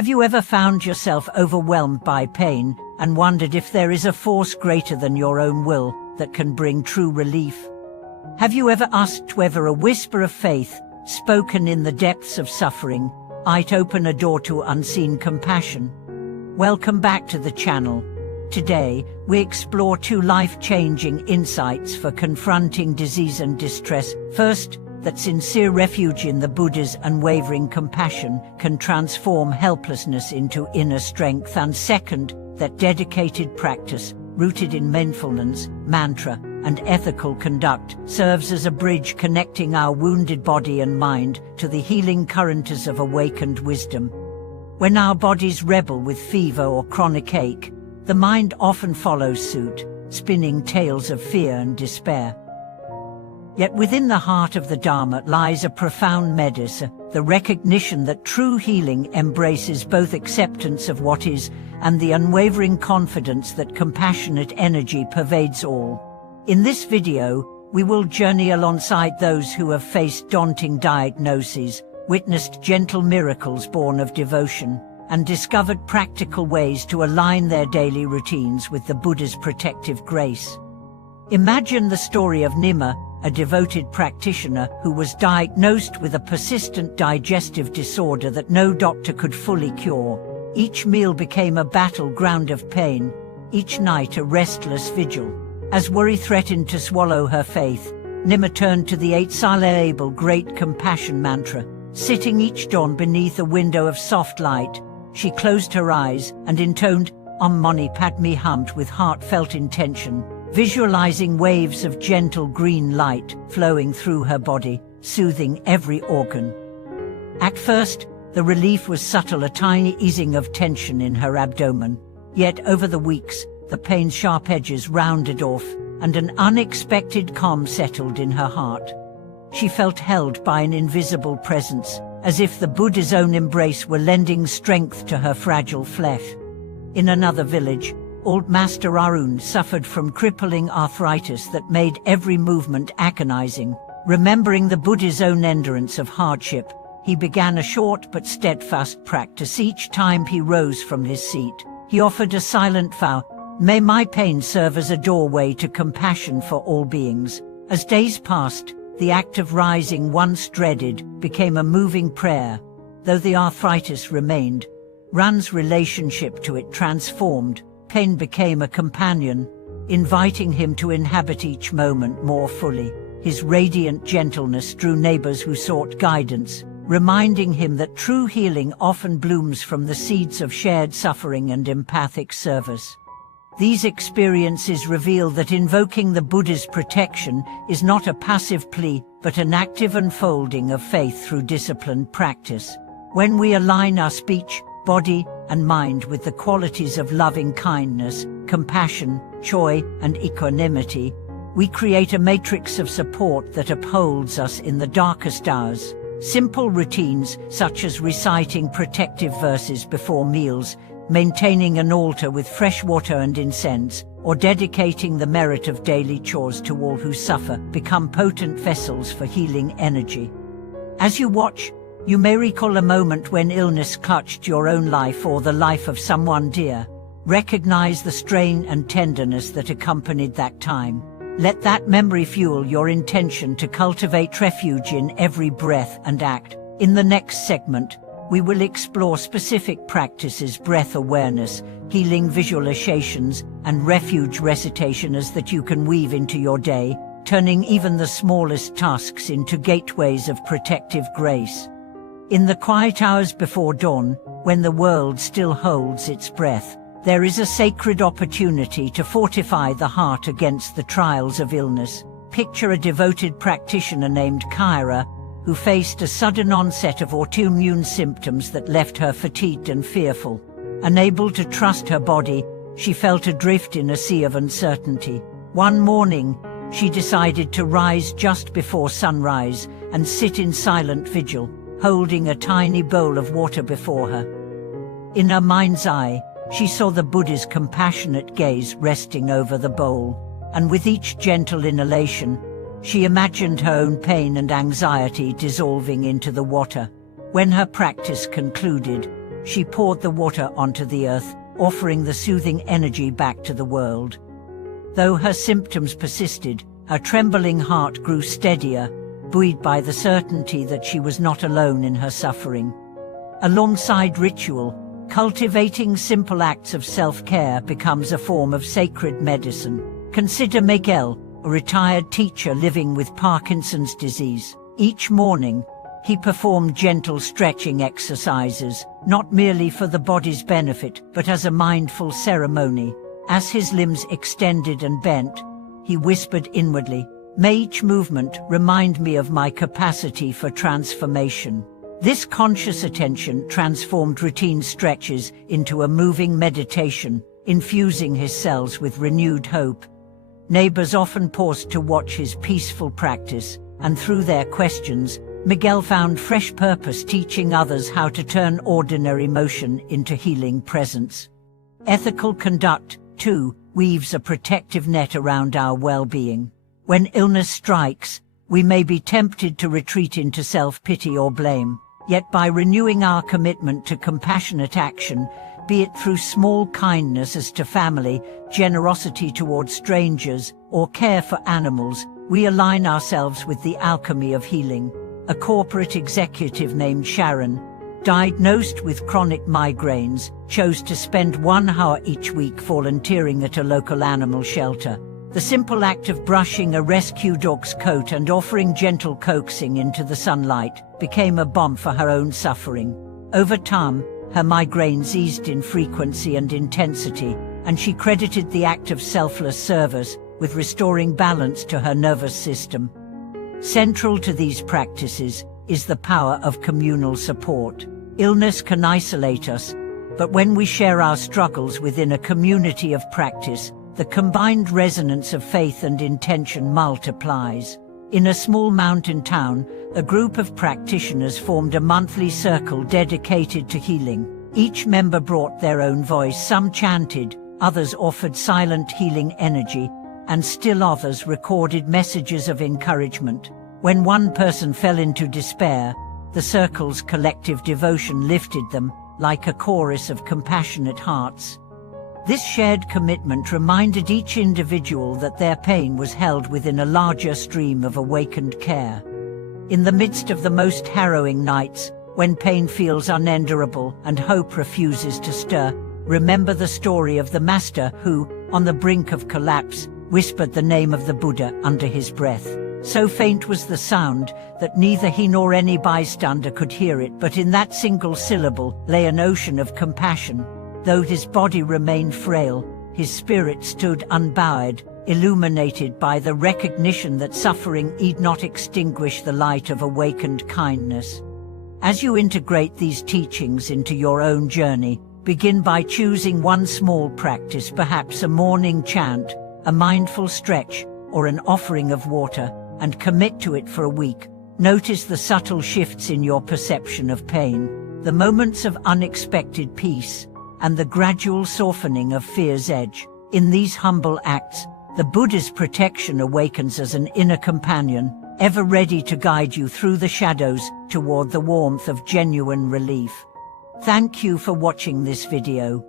Have you ever found yourself overwhelmed by pain and wondered if there is a force greater than your own will that can bring true relief? Have you ever asked whether a whisper of faith, spoken in the depths of suffering, might open a door to unseen compassion? Welcome back to the channel. Today, we explore two life-changing insights for confronting disease and distress. First, that sincere refuge in the Buddha's unwavering compassion can transform helplessness into inner strength, and second, that dedicated practice, rooted in mindfulness, mantra, and ethical conduct, serves as a bridge connecting our wounded body and mind to the healing currents of awakened wisdom. When our bodies rebel with fever or chronic ache, the mind often follows suit, spinning tales of fear and despair. Yet within the heart of the Dharma lies a profound medicine, the recognition that true healing embraces both acceptance of what is and the unwavering confidence that compassionate energy pervades all. In this video, we will journey alongside those who have faced daunting diagnoses, witnessed gentle miracles born of devotion, and discovered practical ways to align their daily routines with the Buddha's protective grace. Imagine the story of Nima, a devoted practitioner who was diagnosed with a persistent digestive disorder that no doctor could fully cure. Each meal became a battleground of pain, each night a restless vigil. As worry threatened to swallow her faith, Nima turned to the eight-syllable Great Compassion mantra. Sitting each dawn beneath a window of soft light, she closed her eyes and intoned Om Mani Padme Hum with heartfelt intention, visualizing waves of gentle green light flowing through her body, soothing every organ. At first, the relief was subtle, a tiny easing of tension in her abdomen. Yet over the weeks, the pain's sharp edges rounded off, and an unexpected calm settled in her heart. She felt held by an invisible presence, as if the Buddha's own embrace were lending strength to her fragile flesh. In another village, old Master Arun suffered from crippling arthritis that made every movement agonizing. Remembering the Buddha's own endurance of hardship, he began a short but steadfast practice. Each time he rose from his seat, he offered a silent vow, "May my pain serve as a doorway to compassion for all beings." As days passed, the act of rising, once dreaded, became a moving prayer. Though the arthritis remained, Ran's relationship to it transformed. Pain became a companion, inviting him to inhabit each moment more fully. His radiant gentleness drew neighbors who sought guidance, reminding him that true healing often blooms from the seeds of shared suffering and empathic service. These experiences reveal that invoking the Buddha's protection is not a passive plea, but an active unfolding of faith through disciplined practice. When we align our speech, body, and mind with the qualities of loving kindness, compassion, joy, and equanimity, we create a matrix of support that upholds us in the darkest hours. Simple routines, such as reciting protective verses before meals, maintaining an altar with fresh water and incense, or dedicating the merit of daily chores to all who suffer, become potent vessels for healing energy. As you watch, you may recall a moment when illness clutched your own life or the life of someone dear. Recognize the strain and tenderness that accompanied that time. Let that memory fuel your intention to cultivate refuge in every breath and act. In the next segment, we will explore specific practices, breath awareness, healing visualizations, and refuge recitations that you can weave into your day, turning even the smallest tasks into gateways of protective grace. In the quiet hours before dawn, when the world still holds its breath, there is a sacred opportunity to fortify the heart against the trials of illness. Picture a devoted practitioner named Kyra, who faced a sudden onset of autoimmune symptoms that left her fatigued and fearful. Unable to trust her body, she felt adrift in a sea of uncertainty. One morning, she decided to rise just before sunrise and sit in silent vigil, holding a tiny bowl of water before her. In her mind's eye, she saw the Buddha's compassionate gaze resting over the bowl, and with each gentle inhalation, she imagined her own pain and anxiety dissolving into the water. When her practice concluded, she poured the water onto the earth, offering the soothing energy back to the world. Though her symptoms persisted, her trembling heart grew steadier, buoyed by the certainty that she was not alone in her suffering. Alongside ritual, cultivating simple acts of self-care becomes a form of sacred medicine. Consider Miguel, a retired teacher living with Parkinson's disease. Each morning, he performed gentle stretching exercises, not merely for the body's benefit, but as a mindful ceremony. As his limbs extended and bent, he whispered inwardly, "May each movement remind me of my capacity for transformation." This conscious attention transformed routine stretches into a moving meditation, infusing his cells with renewed hope. Neighbors often paused to watch his peaceful practice, and through their questions, Miguel found fresh purpose, teaching others how to turn ordinary motion into healing presence. Ethical conduct, too, weaves a protective net around our well-being. When illness strikes, we may be tempted to retreat into self-pity or blame. Yet by renewing our commitment to compassionate action, be it through small kindnesses to family, generosity towards strangers, or care for animals, we align ourselves with the alchemy of healing. A corporate executive named Sharon, diagnosed with chronic migraines, chose to spend 1 hour each week volunteering at a local animal shelter. The simple act of brushing a rescue dog's coat and offering gentle coaxing into the sunlight became a balm for her own suffering. Over time, her migraines eased in frequency and intensity, and she credited the act of selfless service with restoring balance to her nervous system. Central to these practices is the power of communal support. Illness can isolate us, but when we share our struggles within a community of practice, the combined resonance of faith and intention multiplies. In a small mountain town, a group of practitioners formed a monthly circle dedicated to healing. Each member brought their own voice. Some chanted, others offered silent healing energy, and still others recorded messages of encouragement. When one person fell into despair, the circle's collective devotion lifted them, like a chorus of compassionate hearts. This shared commitment reminded each individual that their pain was held within a larger stream of awakened care. In the midst of the most harrowing nights, when pain feels unendurable and hope refuses to stir, remember the story of the master who, on the brink of collapse, whispered the name of the Buddha under his breath. So faint was the sound that neither he nor any bystander could hear it, but in that single syllable lay an ocean of compassion. Though his body remained frail, his spirit stood unbowed, illuminated by the recognition that suffering need not extinguish the light of awakened kindness. As you integrate these teachings into your own journey, begin by choosing one small practice, perhaps a morning chant, a mindful stretch, or an offering of water, and commit to it for a week. Notice the subtle shifts in your perception of pain, the moments of unexpected peace, and the gradual softening of fear's edge. In these humble acts, the Buddha's protection awakens as an inner companion, ever ready to guide you through the shadows toward the warmth of genuine relief. Thank you for watching this video.